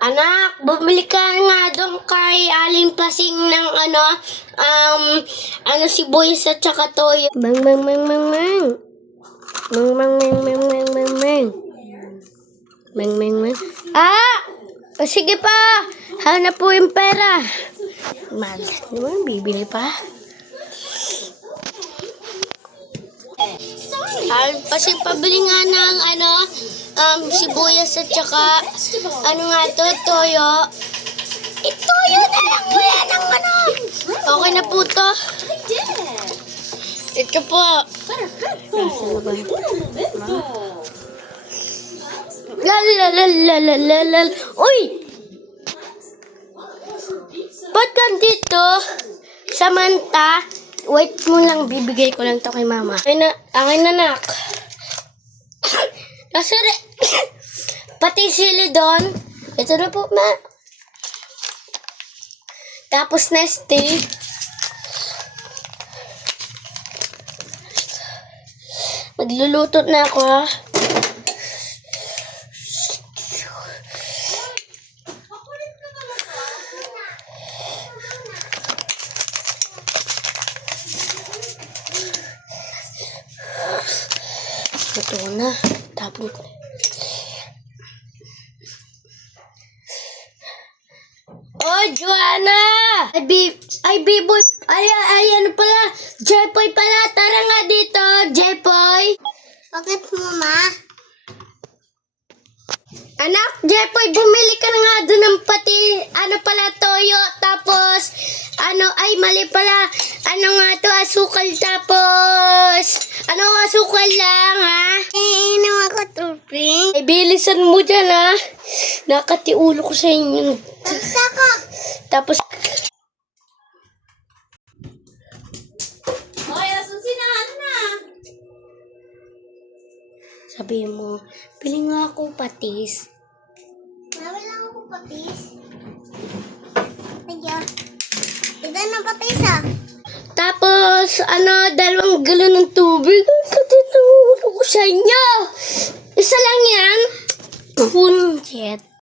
Anak, bumili ka nga doon kay Aling Plasing ng sibuyas at saka toyo. Mang, mang, mang, mang, mang. Mang, mang, mang, mang, mang, mang, mang. Mang, mang, mang. O sige pa, hanap po yung pera. Malas naman, bibili pa. Kasi pabili nga ng sibuyas at saka toyo. Toyo na lang, wala nang Okay na po to. Ito po. Lalalalalalal. Uy! Ba't dito? Samantha, wait mo lang, bibigay ko lang to kay mama. Akin na, nak. Pati sili doon. Ito na po, ma. Tapos Nestle. Magluluto na ako, ha. Ito na. Tapon ko. Oh, Joanna! Ay, Biboy. Ano pala? Jepoy pala. Tara nga dito, Jepoy. Bakit mo, ma? Anak, Jepoy, bumili ka na nga doon ng pati, toyo. Tapos, mali pala. Asukal. Tapos, asukal lang, ha? Ako tuping. Ay, bilisan mo dyan, ha? Nakatiulo ko sa inyo. Basta ko. Tapos, sabihin mo, pili nga ako patis. Marami lang ako patis. Ayan. Ito na patis, ah. Tapos, 2 galon ng tubig. Katinulo ko sa inyo. Isa lang yan. Punjet.